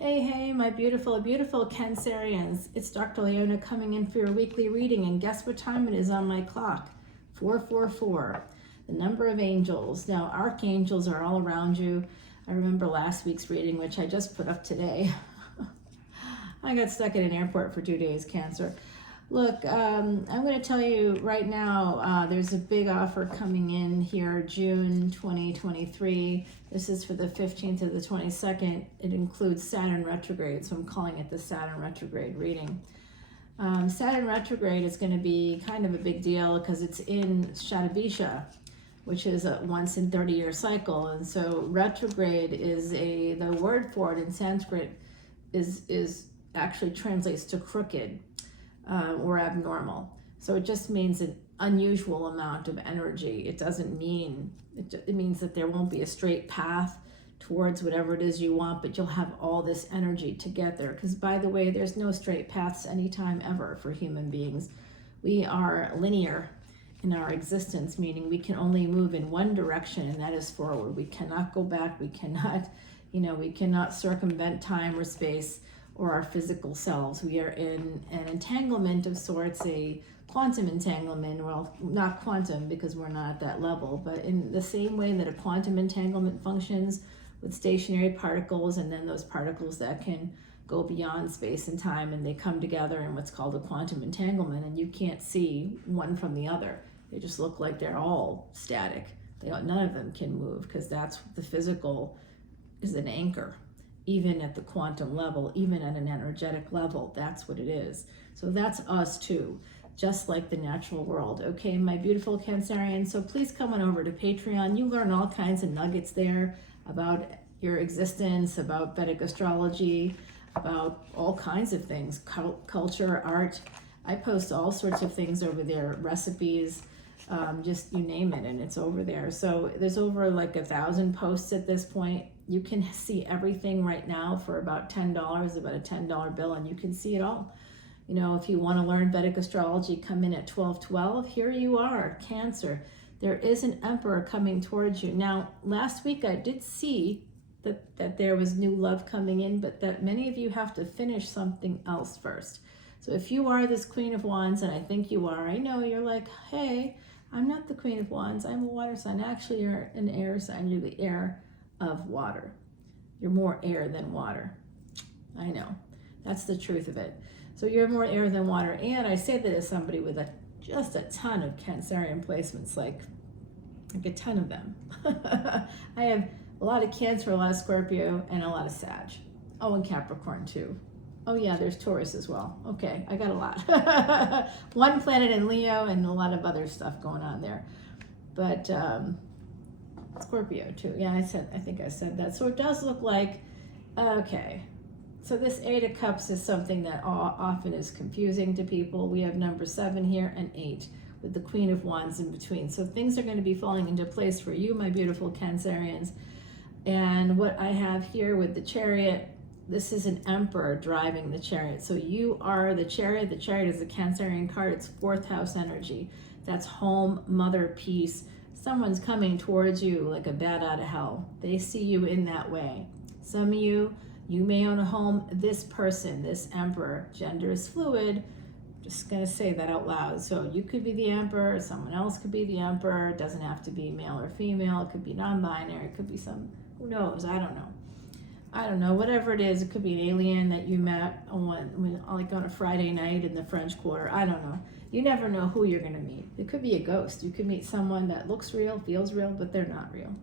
Hey, hey, my beautiful, beautiful Cancerians. It's Dr. Leona coming in for your weekly reading, and guess what time it is on my clock? 444, the number of angels. Now, archangels are all around you. I remember last week's reading, which I just put up today. I got stuck at an airport for 2 days, Cancer. Look, I'm going to tell you right now, there's a big offer coming in here, June 2023. This is for the 15th to the 22nd. It includes Saturn retrograde, so I'm calling it the Saturn retrograde reading. Saturn retrograde is going to be kind of a big deal because it's in Shatavisha, which is a once in 30-year cycle. And so retrograde is the word for it in Sanskrit is actually translates to crooked. Or abnormal. So it just means an unusual amount of energy. It doesn't mean, it means that there won't be a straight path towards whatever it is you want, but you'll have all this energy to get there. Because by the way, there's no straight paths anytime ever for human beings. We are linear in our existence, meaning we can only move in one direction, and that is forward. We cannot go back. We cannot, we cannot circumvent time or space or our physical selves. We are in an entanglement of sorts, a quantum entanglement. Well, not quantum because we're not at that level, but in the same way that a quantum entanglement functions with stationary particles, and then those particles that can go beyond space and time, and they come together in what's called a quantum entanglement, and you can't see one from the other. They just look like they're all static. None of them can move, because that's the physical is an anchor. Even at the quantum level, even at an energetic level, that's what it is. So that's us too, just like the natural world. Okay, my beautiful Cancerians, so please come on over to Patreon. You learn all kinds of nuggets there about your existence, about Vedic astrology, about all kinds of things, culture, art. I post all sorts of things over there, recipes, just you name it, and it's over there. So there's over like 1,000 posts at this point. You can see everything right now for about $10, about a $10 bill, and you can see it all. If you want to learn Vedic astrology, come in at 1212. Here you are, Cancer. There is an emperor coming towards you. Now, last week I did see that there was new love coming in, but that many of you have to finish something else first. So if you are this Queen of Wands, and I think you are, I know you're like, hey, I'm not the Queen of Wands, I'm a water sign. Actually, you're an air sign, you're the air of water. You're more air than water. I know. That's the truth of it. So you're more air than water. And I say that as somebody with just a ton of Cancerian placements, like a ton of them. I have a lot of Cancer, a lot of Scorpio, and a lot of Sag. Oh, and Capricorn too. Oh yeah, there's Taurus as well. Okay, I got a lot. One planet in Leo and a lot of other stuff going on there. But Scorpio too. Yeah, I think I said that. So it does look like, okay. So this 8 of Cups is something that often is confusing to people. We have number 7 here and 8 with the Queen of Wands in between. So things are going to be falling into place for you, my beautiful Cancerians. And what I have here with the Chariot, this is an emperor driving the chariot. So you are the chariot. The chariot is the Cancerian card. It's 4th house energy. That's home, mother, peace. Someone's coming towards you like a bat out of hell. They see you in that way. Some of you may own a home. This person, this emperor, gender is fluid. Just going to say that out loud. So you could be the emperor. Someone else could be the emperor. It doesn't have to be male or female. It could be non-binary. It could be who knows? I don't know. Whatever it is, it could be an alien that you met on a Friday night in the French Quarter. I don't know. You never know who you're going to meet. It could be a ghost. You could meet someone that looks real, feels real, but they're not real.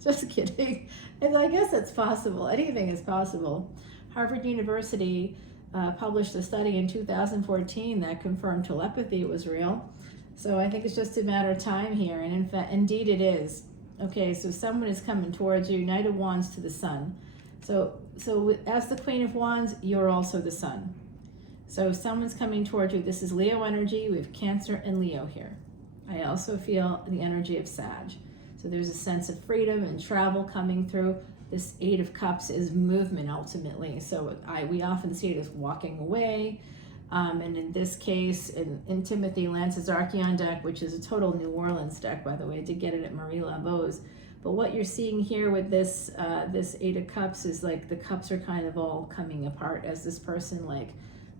just kidding. And I guess it's possible. Anything is possible. Harvard University published a study in 2014 that confirmed telepathy was real. So I think it's just a matter of time here. And in fact, indeed it is. Okay, so someone is coming towards you, Knight of Wands to the Sun. So as the Queen of Wands, you're also the Sun. So someone's coming towards you. This is Leo energy. We have Cancer and Leo here. I also feel the energy of Sag. So there's a sense of freedom and travel coming through. This 8 of Cups is movement ultimately. So we often see it as walking away. And in this case, in Timothy Lance's Archeon deck, which is a total New Orleans deck, by the way, I did get it at Marie Laveau's, But what you're seeing here with this this Eight of Cups is like the cups are kind of all coming apart as this person like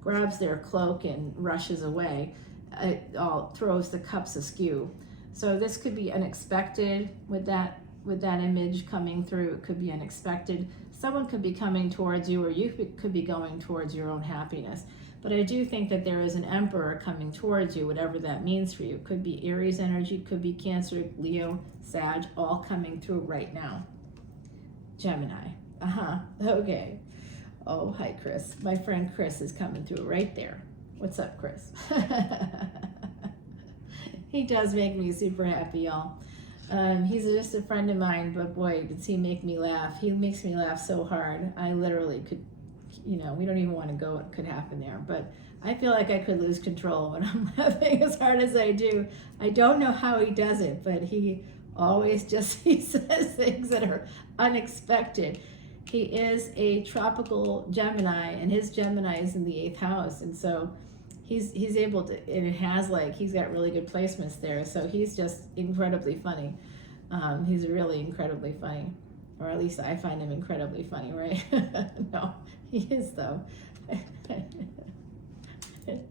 grabs their cloak and rushes away. It all throws the cups askew. So this could be unexpected with that image coming through. It could be unexpected. Someone could be coming towards you, or you could be going towards your own happiness. But I do think that there is an emperor coming towards you, whatever that means for you. It could be Aries energy, could be Cancer, Leo, Sag, all coming through right now. Gemini. Okay. Oh, hi, Chris. My friend Chris is coming through right there. What's up, Chris? He does make me super happy, y'all. He's just a friend of mine, but boy, does he make me laugh. He makes me laugh so hard. I literally could, we don't even want to go what could happen there, but I feel like I could lose control when I'm laughing as hard as I do. I don't know how he does it, but he always he says things that are unexpected. He is a tropical Gemini, and his Gemini is in the 8th house, and so he's able to, and he's got really good placements there, so he's just incredibly funny. He's really incredibly funny, or at least I find him incredibly funny, right? No, he is though.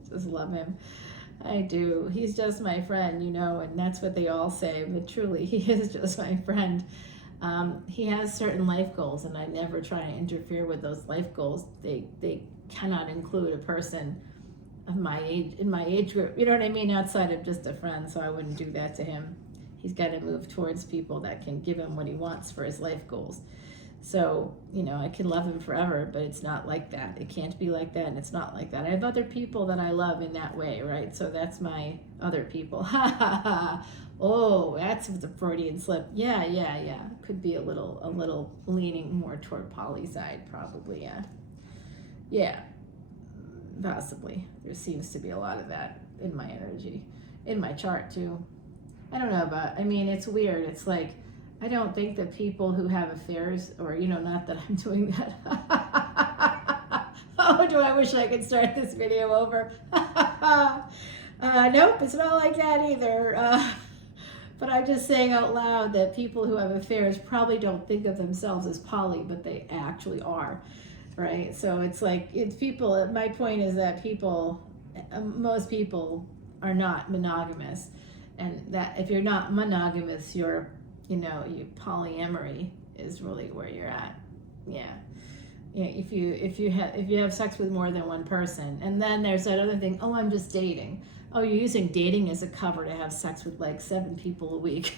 Just love him. I do. He's just my friend, and that's what they all say, but truly he is just my friend. He has certain life goals, and I never try to interfere with those life goals. They cannot include a person of my age, in my age group, you know what I mean, outside of just a friend, so I wouldn't do that to him. He's got to move towards people that can give him what he wants for his life goals. So, I can love him forever, but it's not like that. It can't be like that, and it's not like that. I have other people that I love in that way, right? So that's my other people. Ha ha ha. Oh, that's the Freudian slip. Yeah. Could be a little leaning more toward poly side, probably, yeah. Yeah. Possibly. There seems to be a lot of that in my energy, in my chart too. I don't know about, it's weird. It's like, I don't think that people who have affairs, or, not that I'm doing that. Oh, do I wish I could start this video over? Nope, it's not like that either. But I'm just saying out loud that people who have affairs probably don't think of themselves as poly, but they actually are. Right, so it's like people. My point is that most people are not monogamous, and that if you're not monogamous, you polyamory is really where you're at. Yeah, if you have sex with more than one person, and then there's that other thing. Oh, I'm just dating. Oh, you're using dating as a cover to have sex with like 7 people a week.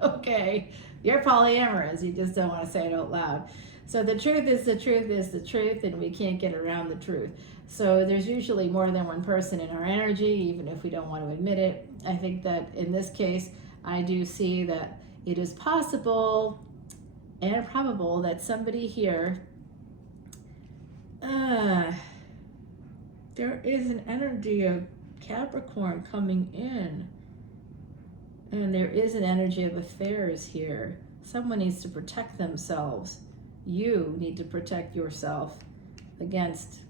Okay, you're polyamorous. You just don't want to say it out loud. So the truth is the truth is the truth, and we can't get around the truth. So there's usually more than one person in our energy, even if we don't want to admit it. I think that in this case, I do see that it is possible and probable that somebody here, there is an energy of Capricorn coming in, and there is an energy of affairs here. Someone needs to protect themselves. You need to protect yourself against,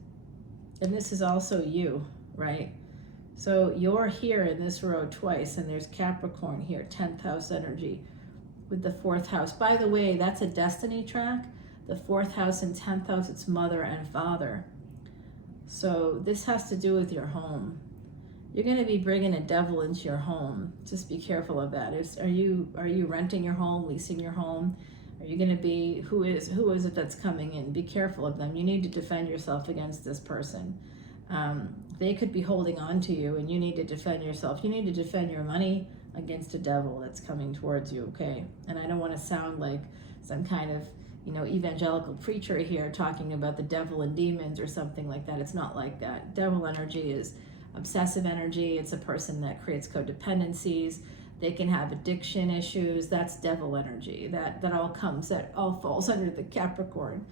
and this is also you, right? So you're here in this row twice, and there's Capricorn here, 10th house energy with the 4th house. By the way, that's a destiny track. The 4th house and 10th house, it's mother and father. So this has to do with your home. You're going to be bringing a devil into your home. Just be careful of that. Are you renting your home, leasing your home? Are you going to be, who is it that's coming in? Be careful of them. You need to defend yourself against this person. They could be holding on to you, and you need to defend yourself. You need to defend your money against a devil that's coming towards you, okay? And I don't want to sound like some kind of, evangelical preacher here talking about the devil and demons or something like that. It's not like that. Devil energy is obsessive energy. It's a person that creates codependencies. They can have addiction issues. That's devil energy. That all falls under the Capricorn,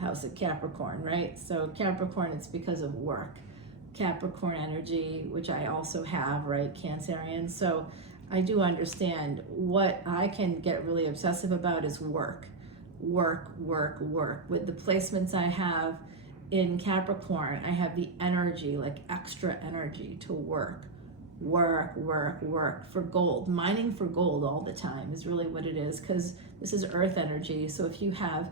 house of Capricorn, right? So Capricorn, it's because of work. Capricorn energy, which I also have, right? Cancerian. So I do understand what I can get really obsessive about is work. Work. With the placements I have in Capricorn, I have the energy, like extra energy to work. work, work, work for gold. Mining for gold all the time is really what it is, because this is earth energy. So if you have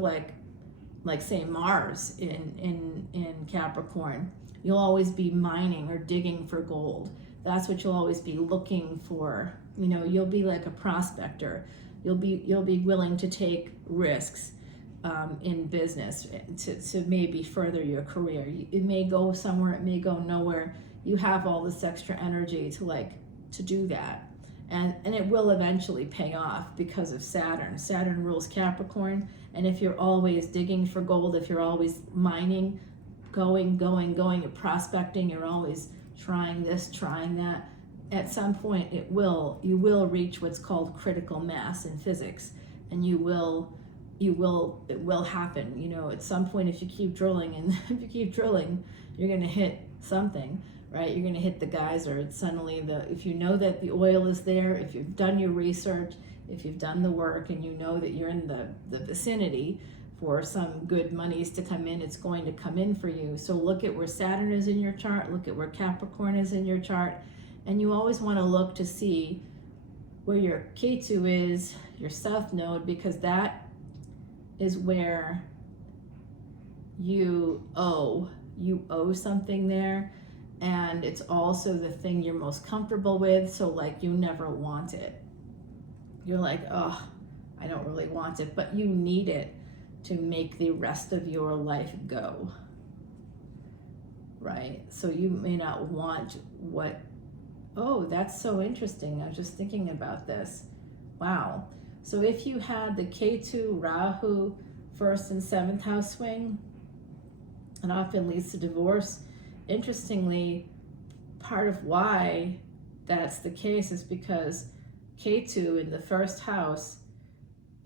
like say Mars in Capricorn, you'll always be mining or digging for gold. That's what you'll always be looking for. You know, you'll be like a prospector. You'll be willing to take risks in business to maybe further your career. It may go somewhere, it may go nowhere. You have all this extra energy to do that, and it will eventually pay off because of Saturn. Saturn rules Capricorn, and if you're always digging for gold, if you're always mining, going, you're prospecting, you're always trying this, trying that, at some point you will reach what's called critical mass in physics, and it will happen. You know, at some point, if you keep drilling, and if you keep drilling, you're going to hit something, right? You're going to hit the geyser. It's suddenly if you know that the oil is there, if you've done your research, if you've done the work, and you know that you're in the vicinity for some good monies to come in, it's going to come in for you. So look at where Saturn is in your chart, look at where Capricorn is in your chart, and you always want to look to see where your Ketu is, your south node, because that is where you owe something there, and it's also the thing you're most comfortable with. So like, you never want it. You're like, oh, I don't really want it, but you need it to make the rest of your life go, right? So you may not want what, oh, that's so interesting. I was just thinking about this. Wow. So if you had the Ketu, Rahu, 1st and 7th house swing, it often leads to divorce. Interestingly, part of why that's the case is because Ketu in the 1st house,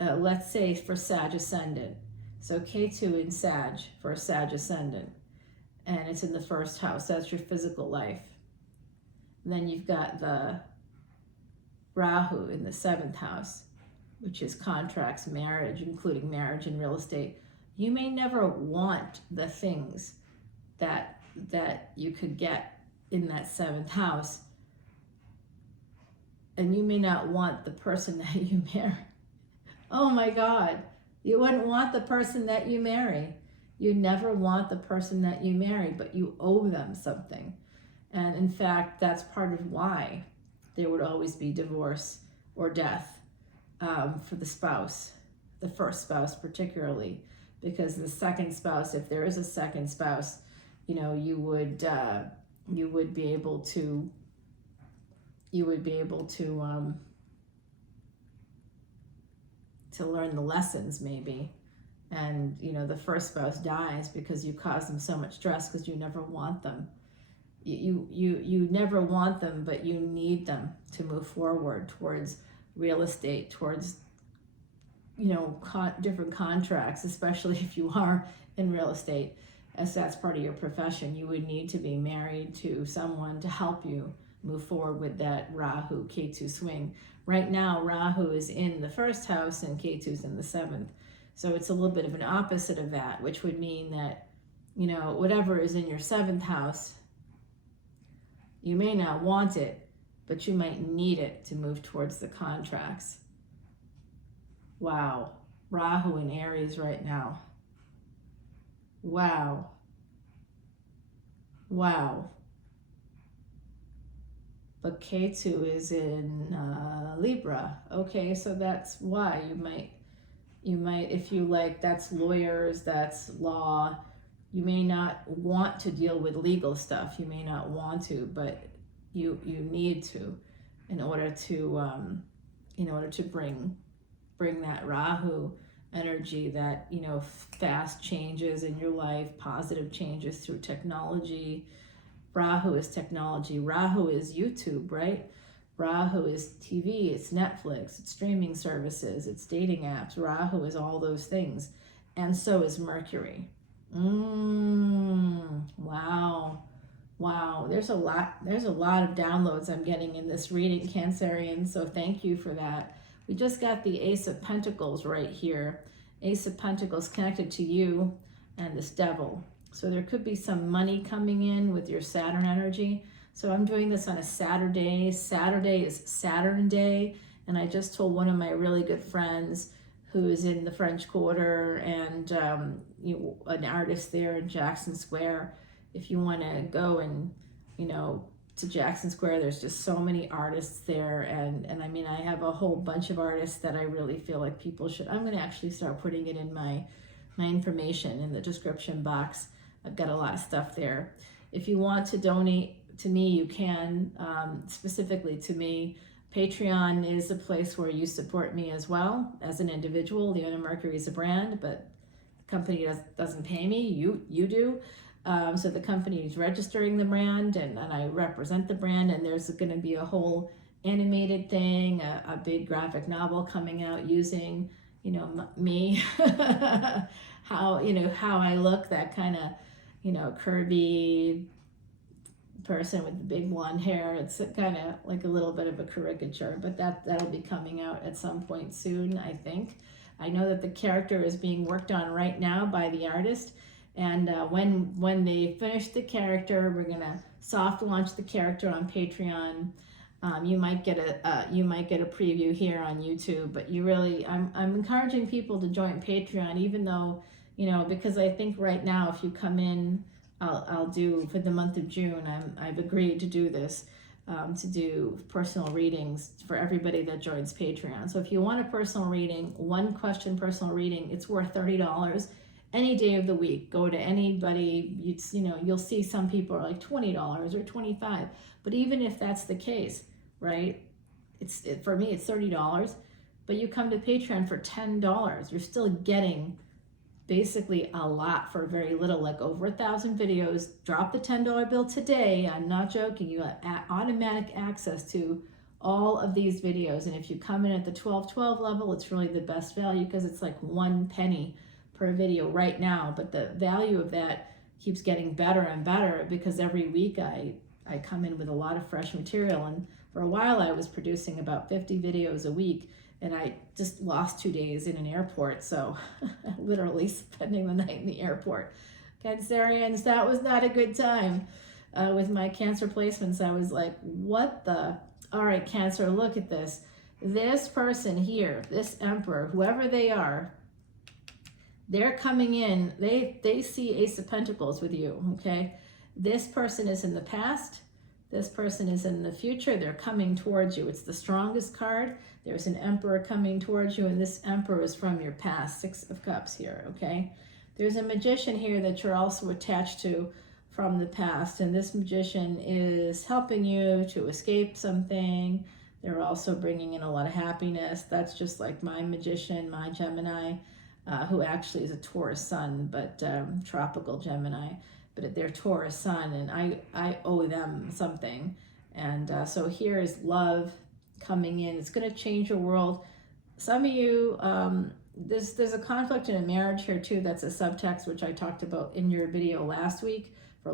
let's say for Sag Ascendant. So Ketu in Sag for a Sag Ascendant, and it's in the 1st house. That's your physical life. And then you've got the Rahu in the 7th house, which is contracts, marriage, including marriage and real estate. You may never want the things that you could get in that 7th house, and you may not want the person that you marry. Oh my God, you wouldn't want the person that you marry. You never want the person that you marry, but you owe them something. And in fact, that's part of why there would always be divorce or death for the spouse, the first spouse particularly, because the second spouse, if there is a second spouse, you know, you would be able to learn the lessons maybe. And you know, the first spouse dies because you caused them so much stress because you never want them. You never want them, but you need them to move forward towards real estate, towards, you know, different contracts, especially if you are in real estate, as that's part of your profession. You would need to be married to someone to help you move forward with that Rahu Ketu swing. Right now, Rahu is in the 1st house and Ketu's in the 7th. So it's a little bit of an opposite of that, which would mean that, you know, whatever is in your 7th house, you may not want it, but you might need it to move towards the contracts. Wow. Rahu in Aries right now. Wow. Wow. But Ketu is in Libra. Okay, so that's why you might, if you like, that's lawyers, that's law. You may not want to deal with legal stuff. You may not want to, but you need to, in order to bring that Rahu energy, that, you know, fast changes in your life, positive changes through technology. Rahu is technology. Rahu is YouTube, right? Rahu is TV, it's Netflix, it's streaming services, it's dating apps. Rahu is all those things. And so is Mercury. Wow. Wow. There's a lot of downloads I'm getting in this reading, Cancerian. So thank you for that. We just got the Ace of Pentacles right here. Ace of Pentacles connected to you and this Devil. So there could be some money coming in with your Saturn energy. So I'm doing this on a Saturday. Saturday is Saturn Day. And I just told one of my really good friends who is in the French Quarter and an artist there in Jackson Square, if you want to go and, to Jackson Square, there's just so many artists there. And I mean, I have a whole bunch of artists that I really feel like people should, I'm going to actually start putting it in my information in the description box. I've got a lot of stuff there. If you want to donate to me, you can, specifically to me. Patreon is a place where you support me as well as an individual. Leona Mercury is a brand, but the company doesn't pay me. You do. So the company is registering the brand, and I represent the brand, and there's going to be a whole animated thing, a big graphic novel coming out using, me, how I look, that kind of, curvy person with the big blonde hair. It's kind of like a little bit of a caricature, but that'll be coming out at some point soon, I think. I know that the character is being worked on right now by the artist, and when they finish the character, we're gonna soft launch the character on Patreon. You might get a preview here on YouTube, but I'm encouraging people to join Patreon, even though, because I think right now if you come in, I'll do for the month of June. I've agreed to do this, to do personal readings for everybody that joins Patreon. So if you want a personal reading, 1 question personal reading, it's worth $30 any day of the week. Go to anybody. You'll see some people are like $20 or $25. But even if that's the case, right? For me, it's $30. But you come to Patreon for $10, you're still getting basically a lot for very little, like over 1,000 videos. Drop the $10 bill today. I'm not joking. You have automatic access to all of these videos. And if you come in at the 1212 level, it's really the best value because it's like 1 penny per video right now. But the value of that keeps getting better and better because every week I come in with a lot of fresh material. And for a while I was producing about 50 videos a week. And I just lost 2 days in an airport, so literally spending the night in the airport. Cancerians, that was not a good time. With my Cancer placements, I was like, what the? All right, Cancer, look at this. This person here, this Emperor, whoever they are, they're coming in. They see Ace of Pentacles with you, okay? This person is in the past. This person is in the future. They're coming towards you. It's the strongest card. There's an Emperor coming towards you, and this Emperor is from your past. 6 of Cups here, okay? There's a Magician here that you're also attached to from the past, and this Magician is helping you to escape something. They're also bringing in a lot of happiness. That's just like my Magician, my Gemini, who actually is a Taurus sun, but tropical Gemini. But they're Taurus sun, and I owe them something. And so here is love coming in. It's going to change your world. Some of you, there's a conflict in a marriage here too. That's a subtext, which I talked about in your video last week, or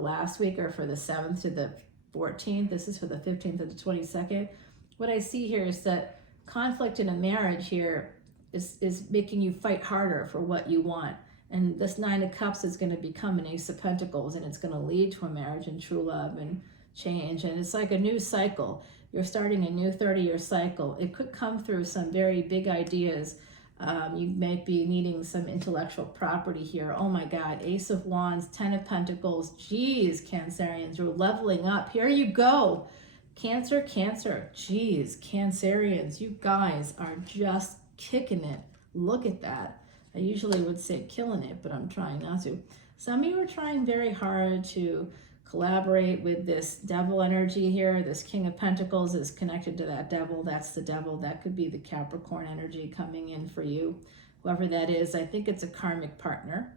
for the 7th to the 14th. This is for the 15th to the 22nd. What I see here is that conflict in a marriage here is making you fight harder for what you want. And this 9 of Cups is going to become an Ace of Pentacles, and it's going to lead to a marriage and true love and change. And it's like a new cycle. You're starting a new 30-year cycle. It could come through some very big ideas. You might be needing some intellectual property here. Oh my God, Ace of Wands, 10 of Pentacles. Geez, Cancerians, you're leveling up. Here you go. Cancer. Geez, Cancerians, you guys are just kicking it. Look at that. I usually would say killing it, but I'm trying not to. Some of you are trying very hard to collaborate with this devil energy here. This King of Pentacles is connected to that devil. That's the devil. That could be the Capricorn energy coming in for you. Whoever that is, I think it's a karmic partner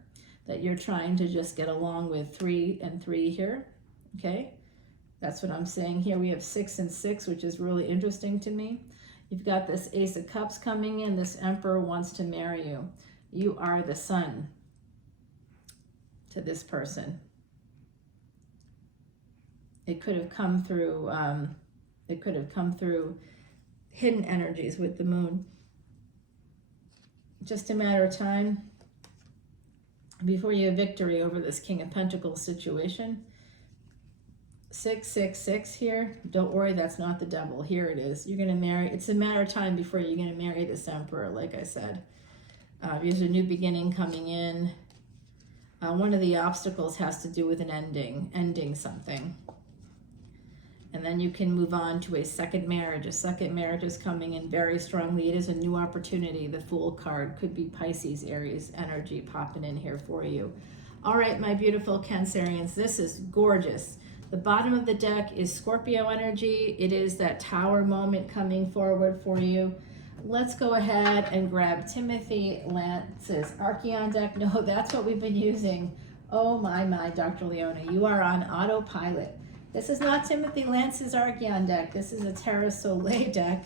that you're trying to just get along with. 3 and 3 here, okay? That's what I'm saying here. We have 6 and 6, which is really interesting to me. You've got this Ace of Cups coming in. This Emperor wants to marry you. You are the sun to this person. It could have come through. Hidden energies with the moon. Just a matter of time before you have victory over this King of Pentacles situation. 666 here. Don't worry, that's not the devil. Here it is. You're going to marry. It's a matter of time before you're going to marry this emperor, like I said. There's a new beginning coming in. One of the obstacles has to do with an ending something. And then you can move on to a second marriage. A second marriage is coming in very strongly. It is a new opportunity. The Fool card could be Pisces, Aries energy popping in here for you. All right, my beautiful Cancerians, this is gorgeous. The bottom of the deck is Scorpio energy. It is that Tower moment coming forward for you. Let's go ahead and grab Timothy Lance's Archeon deck. No, that's what we've been using. Oh my, Dr. Leona, you are on autopilot. This is not Timothy Lance's Archeon deck. This is a Terra Soleil deck.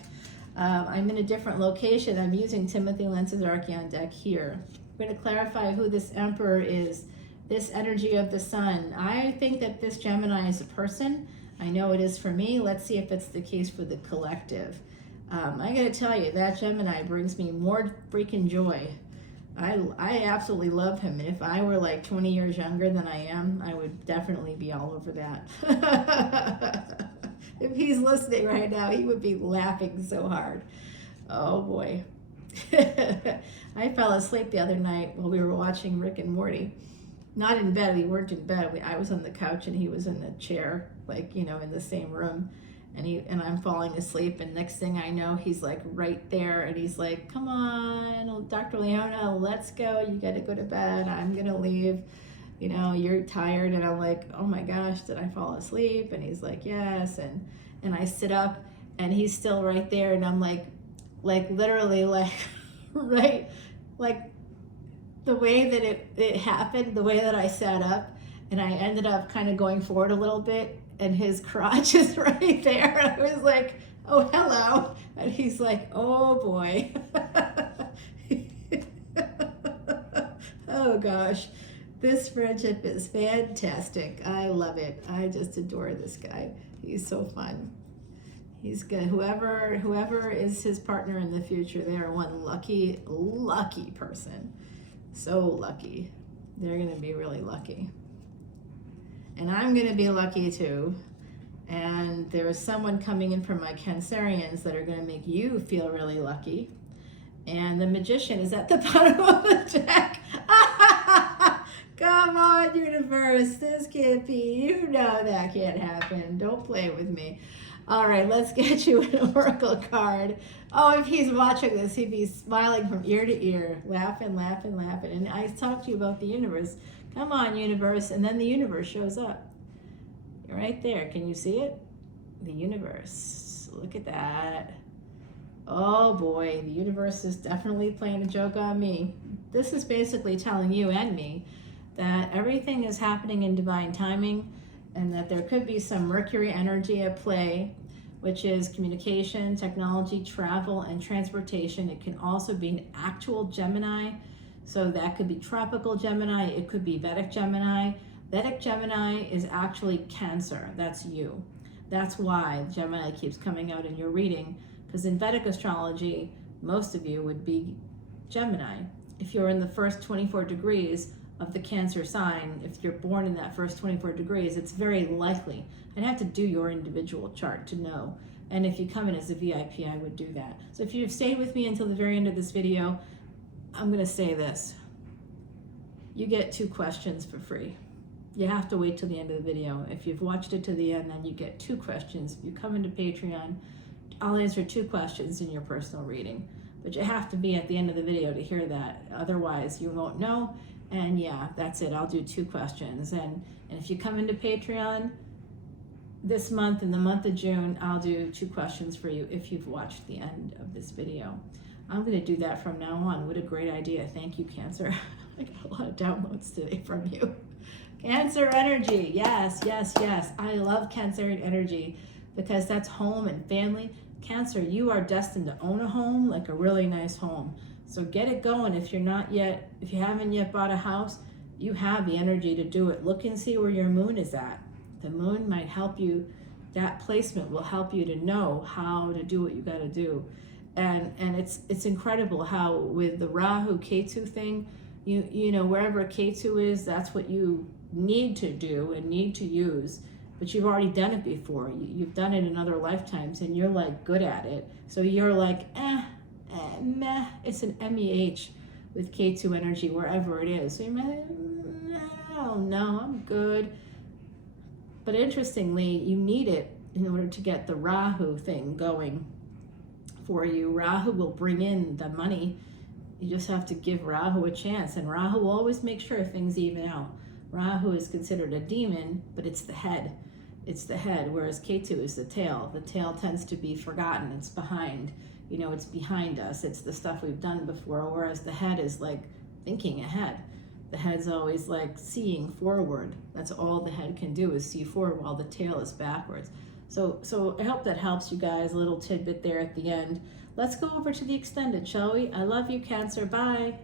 I'm in a different location. I'm using Timothy Lance's Archeon deck here. I'm going to clarify who this Emperor is. This energy of the sun. I think that this Gemini is a person. I know it is for me. Let's see if it's the case for the collective. I gotta tell you, that Gemini brings me more freaking joy. I absolutely love him. And if I were like 20 years younger than I am, I would definitely be all over that. If he's listening right now, he would be laughing so hard. Oh boy. I fell asleep the other night while we were watching Rick and Morty. Not in bed, we weren't in bed. I was on the couch and he was in the chair, like, you know, in the same room. And I'm falling asleep, and next thing I know, he's like right there, and he's like, come on, Dr. Leona, let's go. You got to go to bed. I'm going to leave. You know, you're tired. And I'm like, oh my gosh, did I fall asleep? And he's like, yes. And I sit up, and he's still right there. And I'm like literally like, right, like the way that it happened, the way that I sat up, and I ended up kind of going forward a little bit, and his crotch is right there. I was like, oh, hello. And he's like, oh boy. Oh gosh, this friendship is fantastic. I love it. I just adore this guy. He's so fun. He's good. Whoever is his partner in the future, they are one lucky person. So lucky. They're going to be really lucky. And I'm going to be lucky too. And there is someone coming in from my Cancerians that are going to make you feel really lucky. And the Magician is at the bottom of the deck. Come on, universe. This can't be. You know that can't happen. Don't play with me. All right, let's get you an oracle card. Oh, if he's watching this, he'd be smiling from ear to ear, laughing. And I talked to you about the universe. Come on, universe. And then the universe shows up. You're right there. Can you see it? The universe. Look at that. Oh boy, the universe is definitely playing a joke on me. This is basically telling you and me that everything is happening in divine timing, and that there could be some Mercury energy at play, which is communication, technology, travel, and transportation. It can also be an actual Gemini. So that could be tropical Gemini. It could be Vedic Gemini. Vedic Gemini is actually Cancer. That's you. That's why Gemini keeps coming out in your reading, because in Vedic astrology, most of you would be Gemini. If you're in the first 24 degrees of the Cancer sign, if you're born in that first 24 degrees, it's very likely. I'd have to do your individual chart to know. And if you come in as a VIP, I would do that. So if you've stayed with me until the very end of this video, I'm going to say this. You get 2 questions for free. You have to wait till the end of the video. If you've watched it to the end, then you get 2 questions. If you come into Patreon, I'll answer 2 questions in your personal reading. But you have to be at the end of the video to hear that. Otherwise, you won't know. And yeah, that's it. I'll do 2 questions. And if you come into Patreon this month, in the month of June, I'll do 2 questions for you if you've watched the end of this video. I'm going to do that from now on. What a great idea. Thank you, Cancer. I got a lot of downloads today from you. Cancer energy. Yes. I love Cancer energy because that's home and family. Cancer, you are destined to own a home, like a really nice home. So get it going. If you haven't yet bought a house, you have the energy to do it. Look and see where your moon is at. The moon might help you. That placement will help you to know how to do what you got to do. And it's incredible how with the Rahu Ketu thing, you know, wherever Ketu is, that's what you need to do and need to use, but you've already done it before. You've done it in other lifetimes, and you're like good at it. So you're like, meh. It's an MEH with K2 energy wherever it is. So you're like, I don't know, I'm good. But interestingly, you need it in order to get the Rahu thing going for you. Rahu will bring in the money. You just have to give Rahu a chance, and Rahu will always make sure things even out. Rahu is considered a demon, but it's the head. It's the head, whereas Ketu is the tail. The tail tends to be forgotten. It's behind. You know, it's behind us. It's the stuff we've done before, whereas the head is like thinking ahead. The head's always like seeing forward. That's all the head can do is see forward while the tail is backwards. So I hope that helps you guys. A little tidbit there at the end. Let's go over to the extended, shall we? I love you, Cancer. Bye.